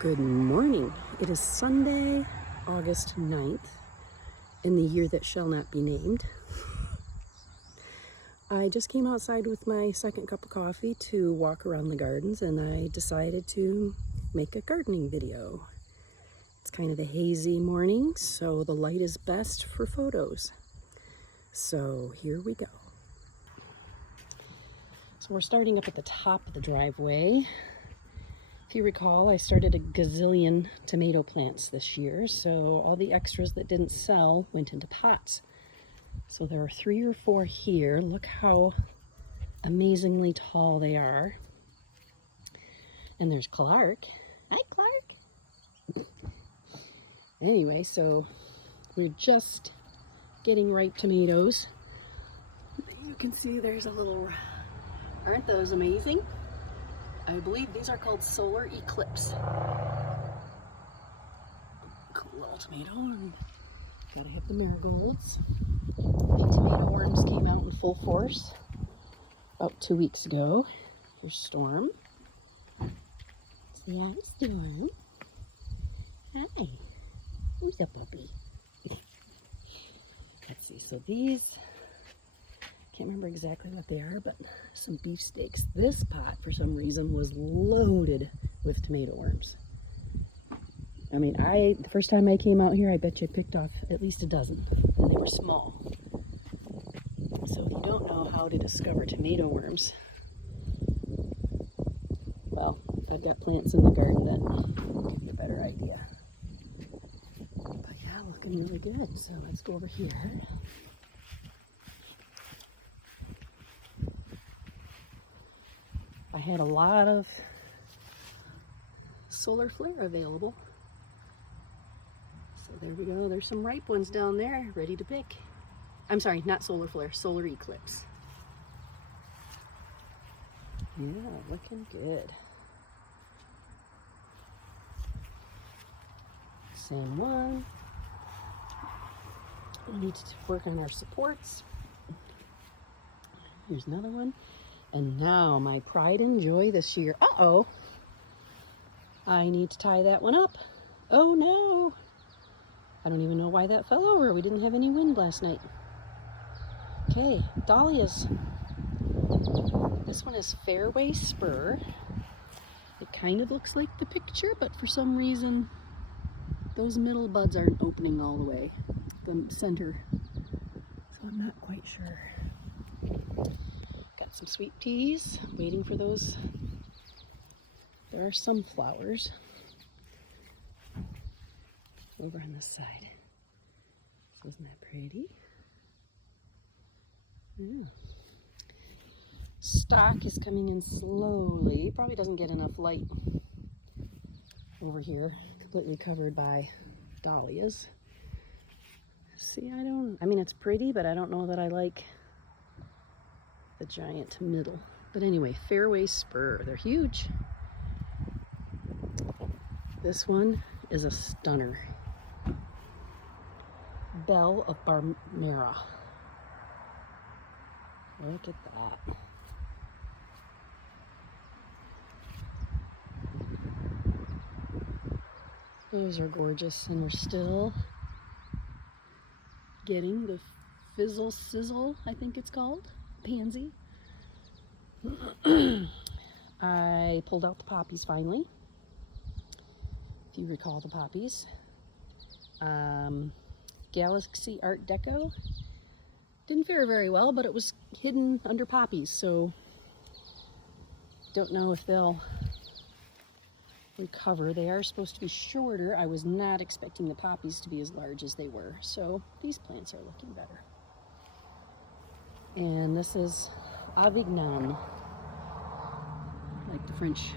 Good morning. It is Sunday, August 9th, in the year that shall not be named. I just came outside with my second cup of coffee to walk around the gardens, and I decided to make a gardening video. It's kind of a hazy morning, so the light is best for photos. So here we go. So we're starting up at the top of the driveway. If you recall, I started a gazillion tomato plants this year, so all the extras that didn't sell went into pots. So there are 3 or 4 here. Look how amazingly tall they are. And there's Clark. Hi, Clark. Anyway, so we're just getting ripe tomatoes. You can see there's a little, aren't those amazing? I believe these are called solar eclipse. Cool little tomato. And gotta have the marigolds. The tomato worms came out in full force about 2 weeks ago. Here's Storm. Say hi, Storm. Hi. Who's a puppy? Let's see. So these, can't remember exactly what they are, but some beefsteaks. This pot, for some reason, was loaded with tomato worms. I mean, the first time I came out here, I bet you picked off at least a dozen, and they were small. So if you don't know how to discover tomato worms, well, I've got plants in the garden that will give you a better idea. But yeah, looking really good. So let's go over here. I had a lot of solar flare available. So there we go. There's some ripe ones down there ready to pick. I'm sorry, not solar flare, solar eclipse. Yeah, looking good. Same one. We need to work on our supports. Here's another one. And now my pride and joy this year. Uh-oh. I need to tie that one up. Oh no. I don't even know why that fell over. We didn't have any wind last night. Okay, dahlias. This one is fairway spur. It kind of looks like the picture, but for some reason, those middle buds aren't opening all the way. The center. So I'm not quite sure. Got some sweet peas, waiting for those. There are some flowers over on this side. So isn't that pretty? Yeah. Stock is coming in slowly. Probably doesn't get enough light over here. Completely covered by dahlias. See, I mean, it's pretty, but I don't know that I like the giant middle. But anyway, fairway spur. They're huge. This one is a stunner. Belle of Barmera. Look at that. Those are gorgeous, and we're still getting the fizzle sizzle, I think it's called, pansy. I pulled out the poppies finally. If you recall the poppies. Galaxy Art Deco. Didn't fare very well, but it was hidden under poppies, so don't know if they'll recover. They are supposed to be shorter. I was not expecting the poppies to be as large as they were, so these plants are looking better. And this is Avignon, like the French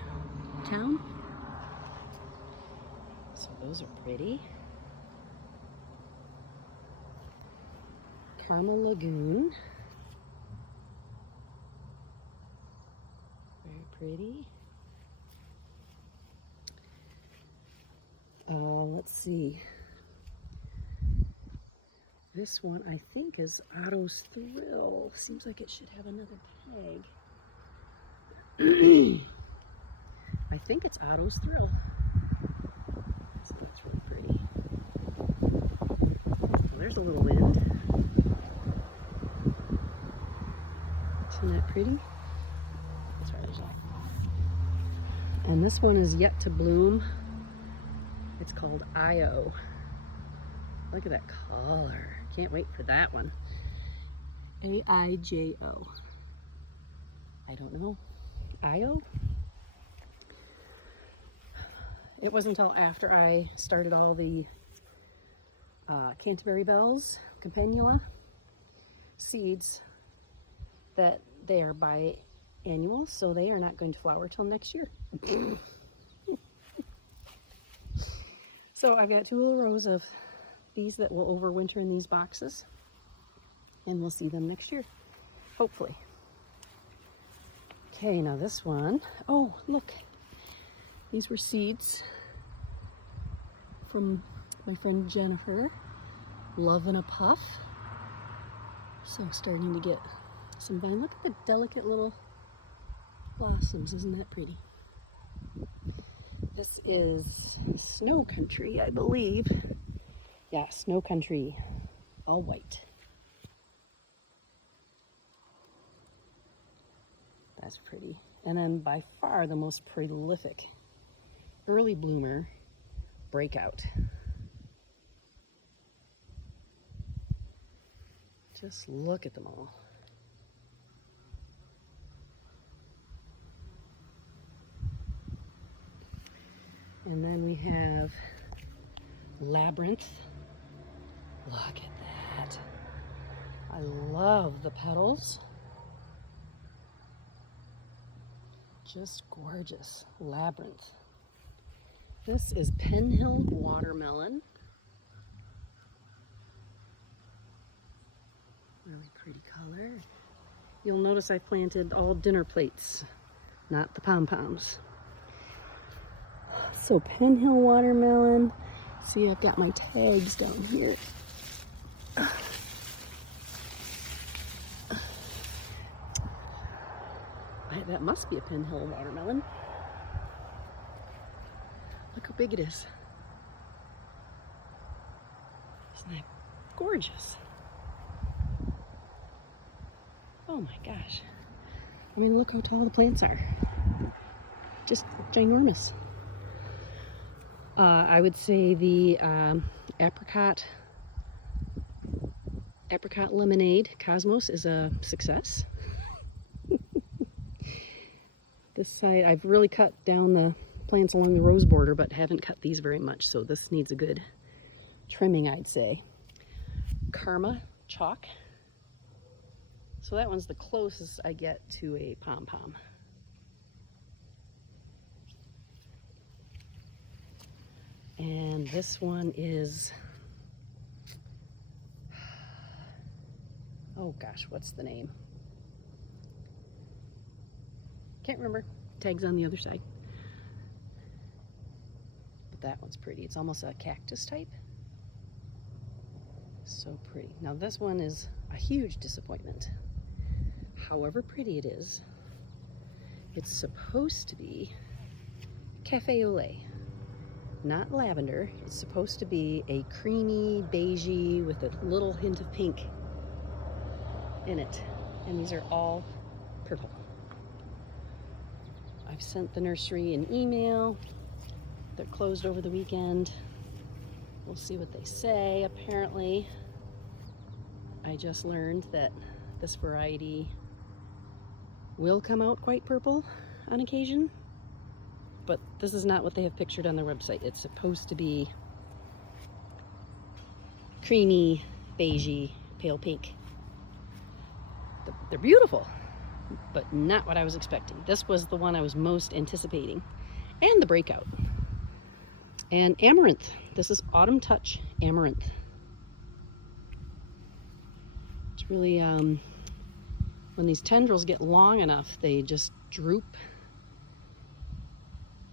town. So those are pretty. Carmel Lagoon. Very pretty. Let's see. This one I think is Otto's Thrill. Seems like it should have another tag. I think it's Otto's Thrill. So that's really pretty. Well, there's a little wind. Isn't that pretty? That's right, there's that. And this one is yet to bloom. It's called Io. Look at that color. Can't wait for that one. A-I-J-O. I don't know. Io? It wasn't until after I started all the Canterbury Bells, Campanula seeds that they are biannual, so they are not going to flower till next year. So I got 2 little rows of these that will overwinter in these boxes, and we'll see them next year, hopefully. Okay, now this one, oh look, these were seeds from my friend Jennifer, Love in a Puff. So starting to get some vine. Look at the delicate little blossoms, isn't that pretty? This is Snow Country, I believe. Yeah, Snow Country, all white. That's pretty. And then by far the most prolific early bloomer, Breakout. Just look at them all. And then we have Labyrinth. Look at that. I love the petals. Just gorgeous. Labyrinth. This is Penhill Watermelon. Really pretty color. You'll notice I planted all dinner plates, not the pom-poms. So Penhill Watermelon. See, I've got my tags down here. That must be a Penhill Watermelon. Look how big it is. Isn't that gorgeous? Oh my gosh. I mean, look how tall the plants are. Just ginormous. I would say the apricot lemonade Cosmos is a success. This side, I've really cut down the plants along the rose border, but haven't cut these very much, so this needs a good trimming, I'd say. Karma Chalk. So that one's the closest I get to a pom-pom. And this one is, oh gosh, what's the name? Can't remember. Tag's on the other side. But that one's pretty. It's almost a cactus type. So pretty. Now this one is a huge disappointment. However pretty it is, it's supposed to be cafe au lait. Not lavender. It's supposed to be a creamy beigey with a little hint of pink in it. And these are all purple. I've sent the nursery an email. They're closed over the weekend. We'll see what they say. Apparently, I just learned that this variety will come out quite purple on occasion, but this is not what they have pictured on their website. It's supposed to be creamy, beigey, pale pink. They're beautiful, but not what I was expecting. This was the one I was most anticipating. And the Breakout. And Amaranth. This is Autumn Touch Amaranth. It's really, when these tendrils get long enough, they just droop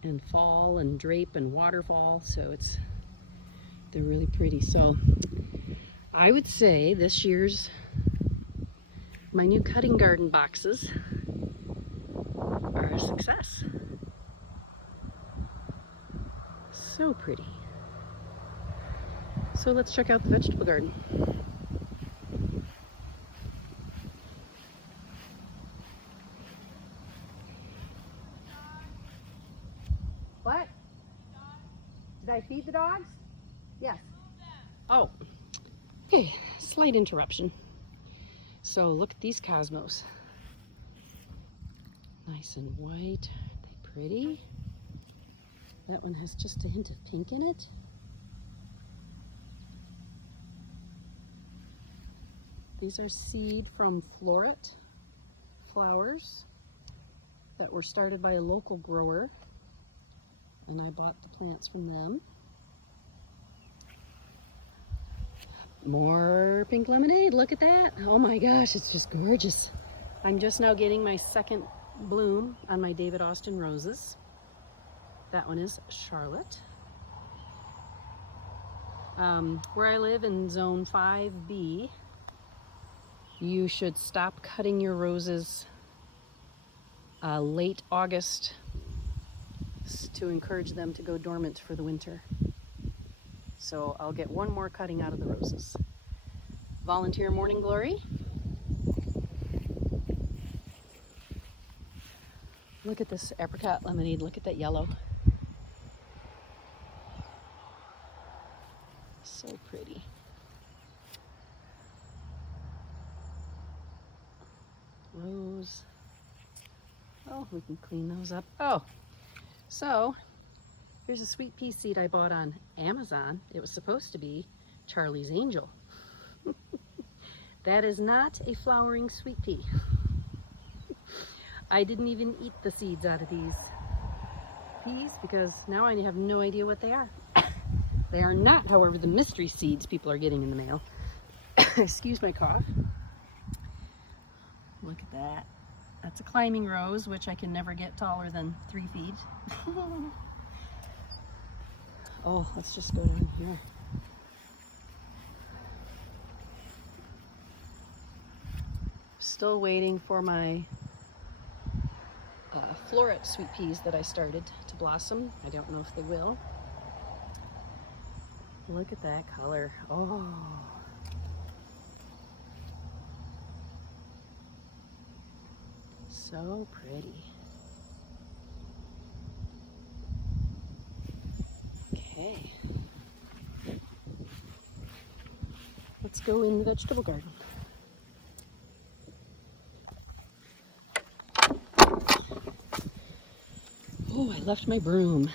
and fall and drape and waterfall. So they're really pretty. So I would say this year's, my new cutting garden boxes are a success. So pretty. So let's check out the vegetable garden. What? Did I feed the dogs? Yes. Oh, okay, slight interruption. So look at these cosmos. Nice and white. Aren't they pretty? That one has just a hint of pink in it. These are seed from floret flowers that were started by a local grower, and I bought the plants from them. More pink lemonade, look at that. Oh my gosh, it's just gorgeous. I'm just now getting my second bloom on my David Austin roses. That one is Charlotte. Where I live in zone 5B, you should stop cutting your roses late August to encourage them to go dormant for the winter. So I'll get one more cutting out of the roses. Volunteer Morning Glory. Look at this apricot lemonade, look at that yellow. So pretty. Rose. Oh, we can clean those up. Oh, so here's a sweet pea seed I bought on Amazon. It was supposed to be Charlie's Angel. That is not a flowering sweet pea. I didn't even eat the seeds out of these peas because now I have no idea what they are. They are not, however, the mystery seeds people are getting in the mail. Excuse my cough. Look at that. That's a climbing rose, which I can never get taller than 3 feet. Oh, let's just go in here. Still waiting for my floret sweet peas that I started to blossom. I don't know if they will. Look at that color. Oh. So pretty. Okay. Let's go in the vegetable garden. Oh, I left my broom.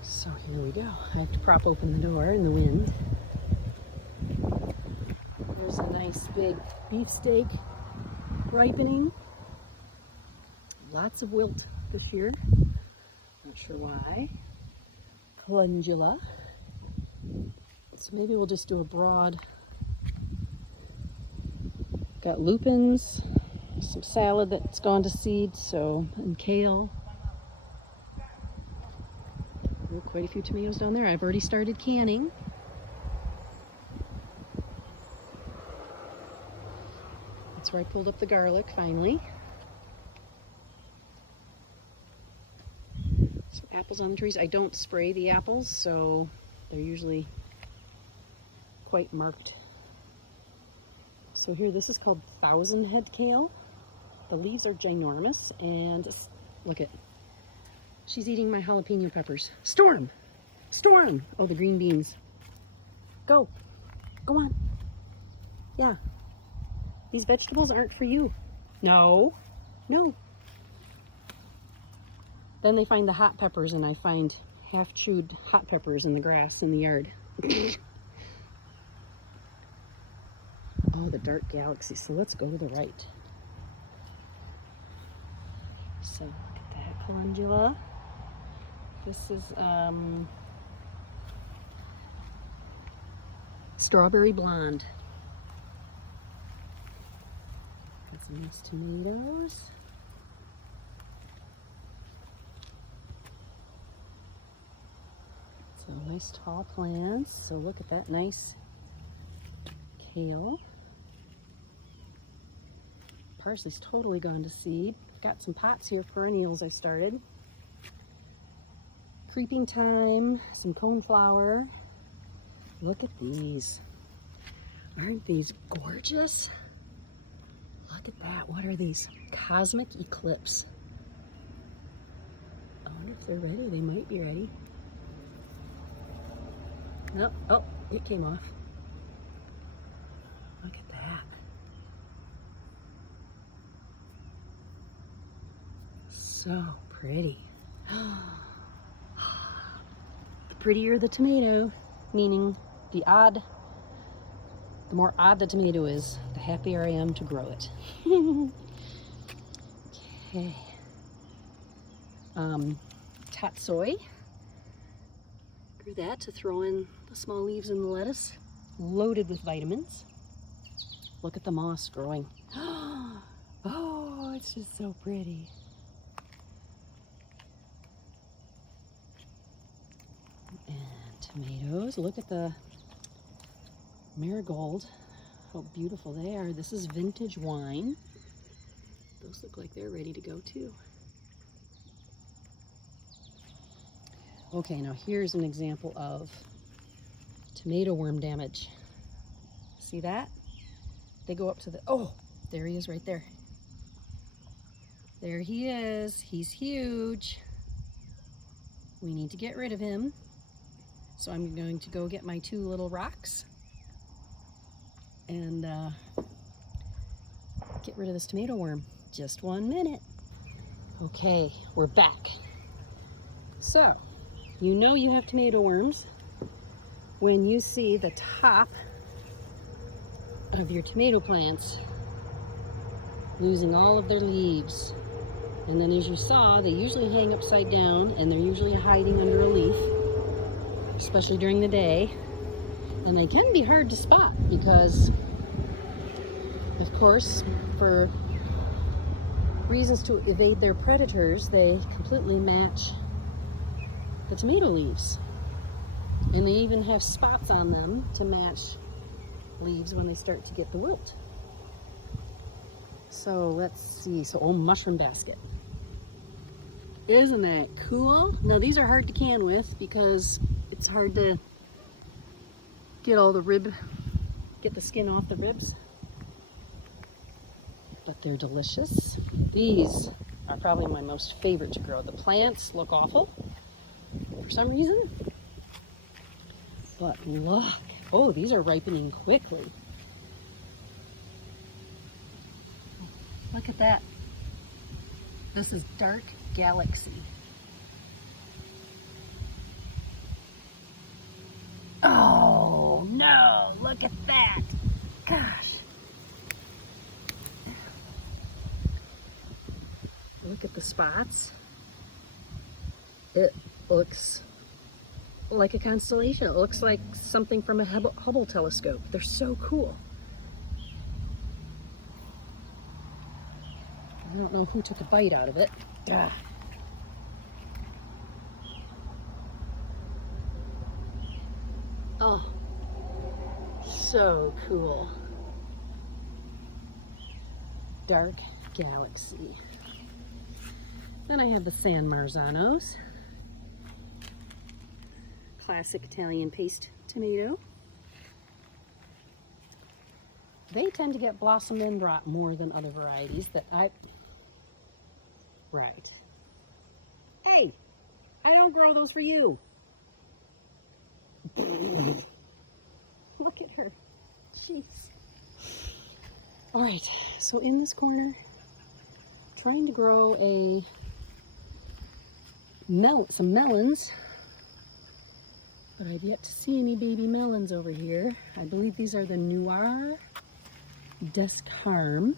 So here we go. I have to prop open the door in the wind. There's a nice big beefsteak ripening. Lots of wilt this year. Not sure why. Calendula. So maybe we'll just do a broad. Got lupins, some salad that's gone to seed, and kale. Oh, quite a few tomatoes down there. I've already started canning. That's where I pulled up the garlic finally. Some apples on the trees. I don't spray the apples, so they're usually quite marked. So here, this is called 1,000 head kale. The leaves are ginormous, and look at, she's eating my jalapeno peppers. Storm! Storm! Oh, the green beans. Go. Go on. Yeah. These vegetables aren't for you. No. No. Then they find the hot peppers, and I find half-chewed hot peppers in the grass in the yard. Oh, the dark galaxy. So let's go to the right. So look at that calendula. This is strawberry blonde. Got some nice tomatoes. So nice tall plants. So look at that nice kale. Parsley's totally gone to seed. Got some pots here, perennials I started. creeping thyme, some coneflower. Look at these. Aren't these gorgeous? Look at that. What are these? Cosmic Eclipse. I wonder if they're ready. They might be ready. No, oh, it came off. Look at that. So pretty. The prettier the tomato, meaning the more odd the tomato is, the happier I am to grow it. Okay. Tatsoi. Grew that to throw in the small leaves in the lettuce. Loaded with vitamins. Look at the moss growing. Oh, it's just so pretty. And tomatoes. Look at the marigold. How beautiful they are. This is vintage wine. Those look like they're ready to go too. Okay, now here's an example of tomato worm damage. See that? They go up to the, oh, there he is right there. There he is. He's huge. We need to get rid of him. So I'm going to go get my 2 little rocks and get rid of this tomato worm. Just 1 minute. Okay, we're back. So, you know you have tomato worms when you see the top of your tomato plants losing all of their leaves. And then as you saw, they usually hang upside down and they're usually hiding under a leaf, especially during the day. And they can be hard to spot because, of course, for reasons to evade their predators, they completely match the tomato leaves. And they even have spots on them to match leaves when they start to get the wilt. So let's see. So, oh, mushroom basket. Isn't that cool? Now these are hard to can with because it's hard to get the skin off the ribs. But they're delicious. These are probably my most favorite to grow. The plants look awful for some reason. But look, oh, these are ripening quickly. Look at that. This is Dark Galaxy. Oh no, look at that. Gosh. Look at the spots. It looks like a constellation. It looks like something from a Hubble telescope. They're so cool. I don't know who took a bite out of it. Ah. Oh, so cool. Dark Galaxy. Then I have the San Marzanos. Classic Italian paste tomato. They tend to get blossom end rot more than other varieties that Right. Hey, I don't grow those for you. Look at her. Jeez. All right, so in this corner, trying to grow some melons, but I've yet to see any baby melons over here. I believe these are the Noir Descarmes.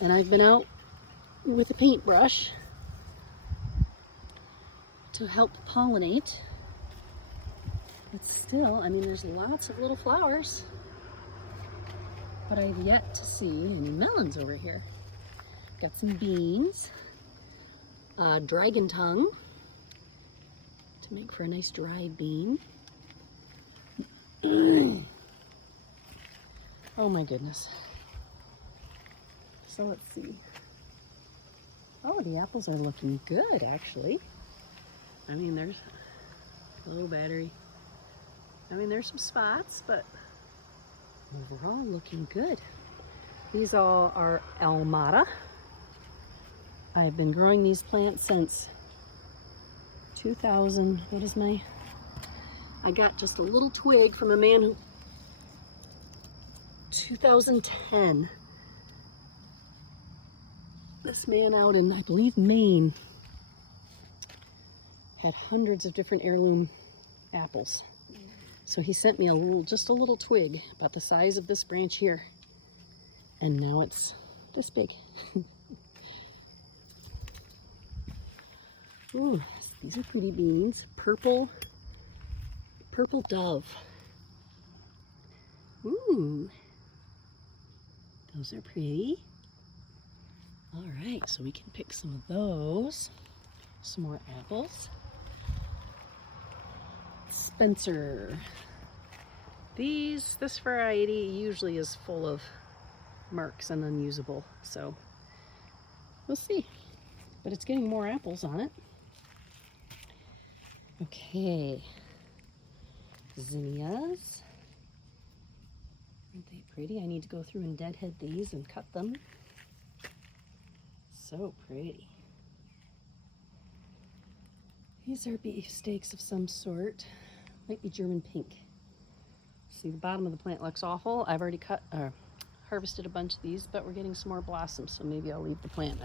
And I've been out with a paintbrush to help pollinate. But still, I mean, there's lots of little flowers, but I've yet to see any melons over here. Got some beans, dragon tongue to make for a nice dry bean. Oh my goodness. So let's see. Oh, the apples are looking good, actually. I mean, there's low battery. I mean, there's some spots, but overall looking good. These all are Almata. I've been growing these plants since 2000. What is my... I got just a little twig from a man who... 2010. This man out in, I believe, Maine had hundreds of different heirloom apples. So he sent me just a little twig about the size of this branch here. And now it's this big. Ooh, these are pretty beans. Purple dove. Ooh, those are pretty. All right, so we can pick some of those. Some more apples. Spencer. This variety usually is full of marks and unusable, so we'll see. But it's getting more apples on it. Okay. Zinnias. Aren't they pretty? I need to go through and deadhead these and cut them. So pretty. These are beefsteaks of some sort. Might be German pink. See, the bottom of the plant looks awful. I've already harvested a bunch of these, but we're getting some more blossoms, so maybe I'll leave the plant.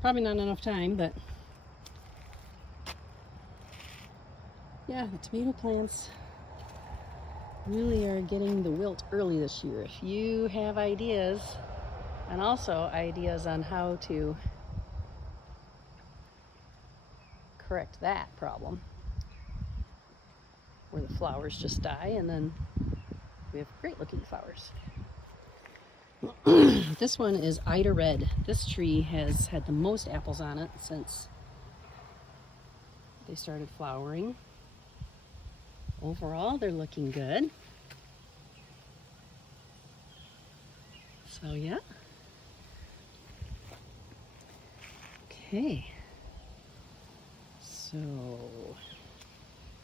Probably not enough time, but yeah, the tomato plants really are getting the wilt early this year. If you have ideas, and also ideas on how to correct that problem, where the flowers just die and then we have great looking flowers. This one is Ida Red. This tree has had the most apples on it since they started flowering. Overall, they're looking good. So yeah. Okay. So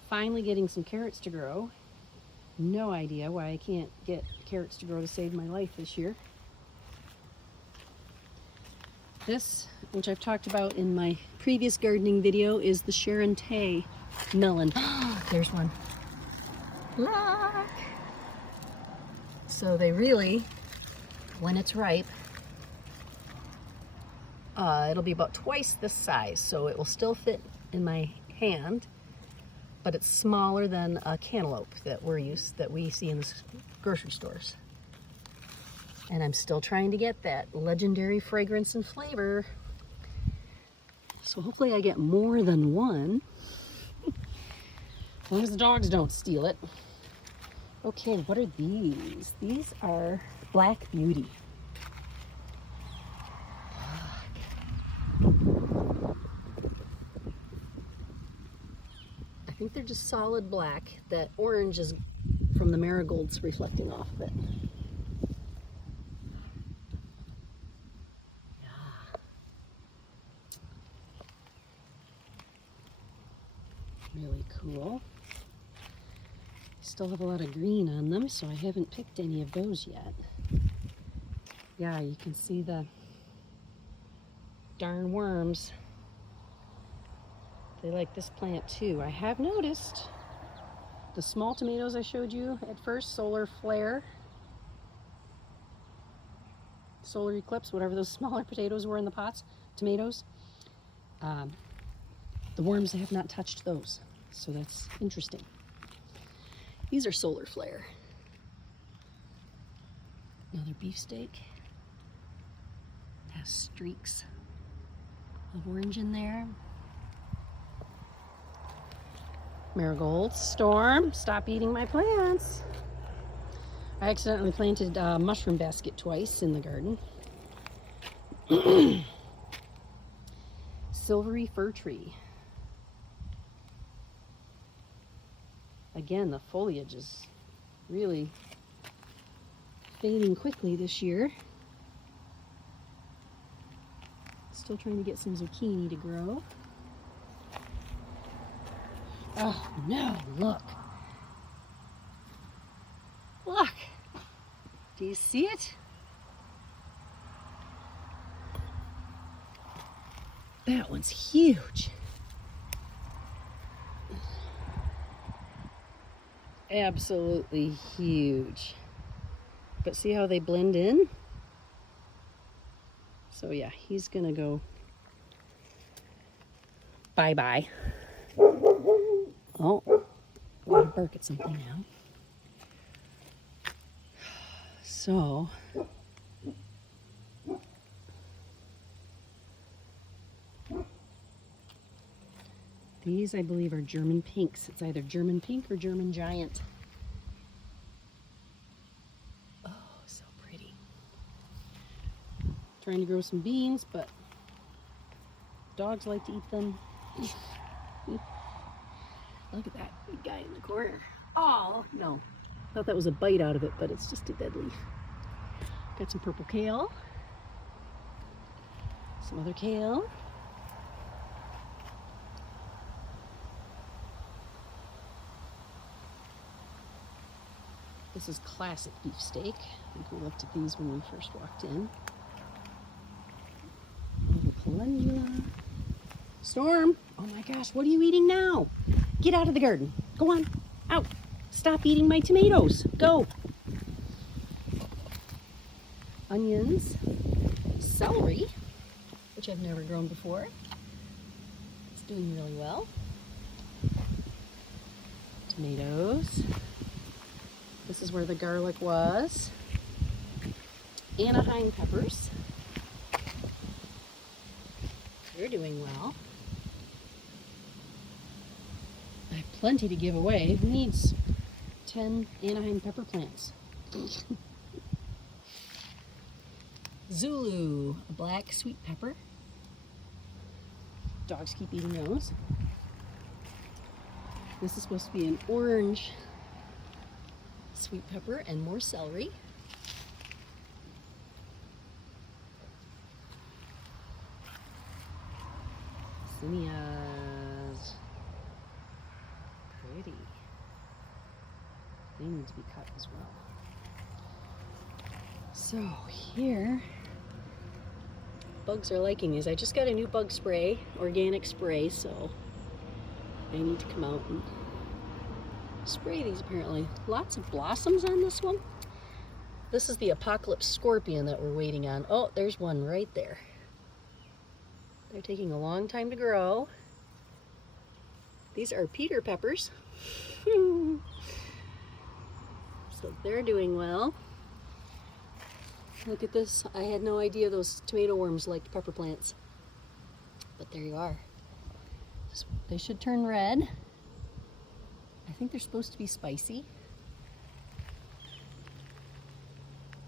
finally getting some carrots to grow. No idea why I can't get carrots to grow to save my life this year. This, which I've talked about in my previous gardening video, is the Sharon Tay melon. There's one. Look! So they really, when it's ripe, it'll be about twice this size, so it will still fit in my hand, but it's smaller than a cantaloupe that we see in the grocery stores. And I'm still trying to get that legendary fragrance and flavor. So hopefully I get more than one. As long as the dogs don't steal it. Okay, what are these? These are Black Beauty. I think they're just solid black. That orange is from the marigolds reflecting off of it. Really cool. Still have a lot of green on them, so I haven't picked any of those yet. Yeah, you can see the darn worms. They like this plant too. I have noticed the small tomatoes I showed you at first, solar flare, solar eclipse, whatever those smaller potatoes were in the pots, tomatoes. The worms have not touched those, so that's interesting. These are solar flare. Another beefsteak. Has streaks of orange in there. Marigolds. Storm, stop eating my plants. I accidentally planted a mushroom basket twice in the garden. Silvery fir tree. Again, the foliage is really fading quickly this year. Still trying to get some zucchini to grow. Oh no, look. Look. Do you see it? That one's huge. Absolutely huge. But see how they blend in? So yeah, he's gonna go bye-bye. Oh, I'm gonna bark at something now. So, these I believe are German pinks. It's either German pink or German giant. Oh, so pretty. Trying to grow some beans, but dogs like to eat them. Look at that big guy in the corner. Oh, no. Thought that was a bite out of it, but it's just a dead leaf. Got some purple kale. Some other kale. This is classic beefsteak. I think we looked at these when we first walked in. Little calendula. Storm! Oh my gosh, what are you eating now? Get out of the garden. Go on. Out. Stop eating my tomatoes. Go. Onions. Celery, which I've never grown before. It's doing really well. Tomatoes. This is where the garlic was. Anaheim peppers. They're doing well. I have plenty to give away. Who needs 10 Anaheim pepper plants? Zulu, a black sweet pepper. Dogs keep eating those. This is supposed to be an orange sweet pepper and more celery. Zinnias. Pretty. They need to be cut as well. So here, bugs are liking these. I just got a new bug spray, organic spray, so I need to come out and spray these apparently. Lots of blossoms on this one. This is the apocalypse scorpion that we're waiting on. Oh, there's one right there. They're taking a long time to grow. These are Peter peppers. So they're doing well. Look at this. I had no idea those tomato worms liked pepper plants. But there you are. They should turn red. I think they're supposed to be spicy.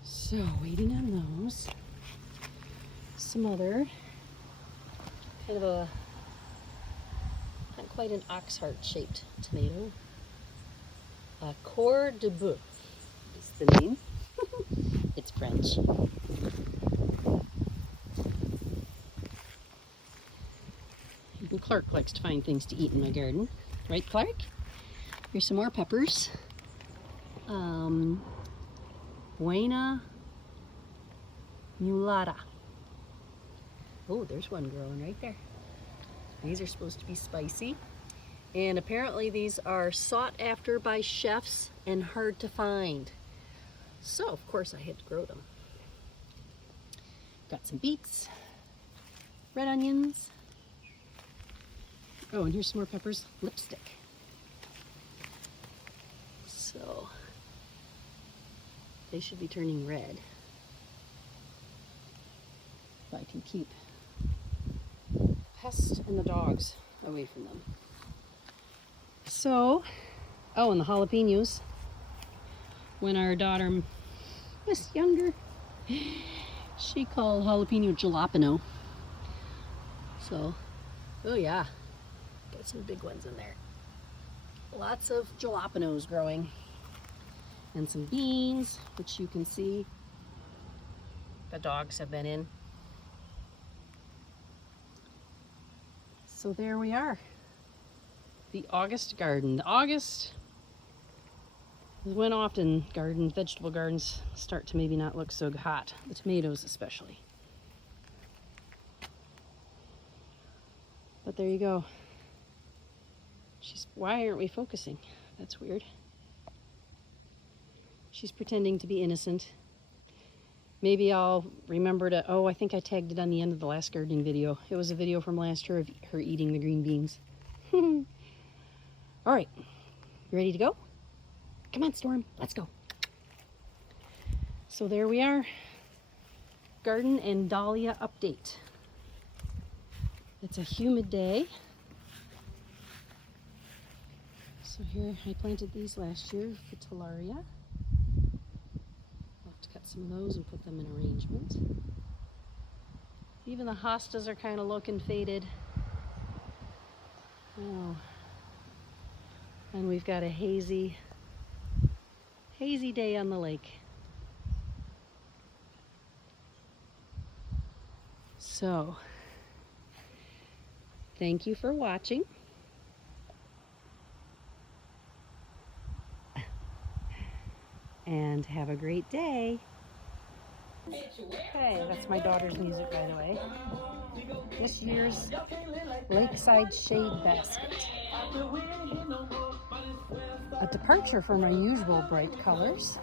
So, waiting on those. Some other, kind of a, not quite an ox heart shaped tomato. Cor de Boeuf is the name. It's French. Even Clark likes to find things to eat in my garden. Right, Clark? Here's some more peppers. Buena mulata. Oh, there's one growing right there. These are supposed to be spicy. And apparently these are sought after by chefs and hard to find. So, of course, I had to grow them. Got some beets, red onions. Oh, and here's some more peppers. Lipstick. So, they should be turning red. If I can keep pests and the dogs away from them. So, oh, and the jalapenos. When our daughter was younger, she called jalapeno jalapeno. So, oh yeah, got some big ones in there. Lots of jalapenos growing. And some beans, which you can see the dogs have been in. So there we are. The August garden. August is when often vegetable gardens start to maybe not look so hot. The tomatoes especially. But there you go. Why aren't we focusing? That's weird. She's pretending to be innocent. Maybe I'll remember to, oh, I think I tagged it on the end of the last gardening video. It was a video from last year of her eating the green beans. All right, you ready to go? Come on, Storm, let's go. So there we are, garden and dahlia update. It's a humid day. So here, I planted these last year, Potager. I'll have to cut some of those and put them in arrangement. Even the hostas are kind of looking faded. Oh. And we've got a hazy day on the lake. So, thank you for watching. And have a great day. Okay, that's my daughter's music, by the way. This year's Lakeside Shade Basket. A departure from our usual bright colors.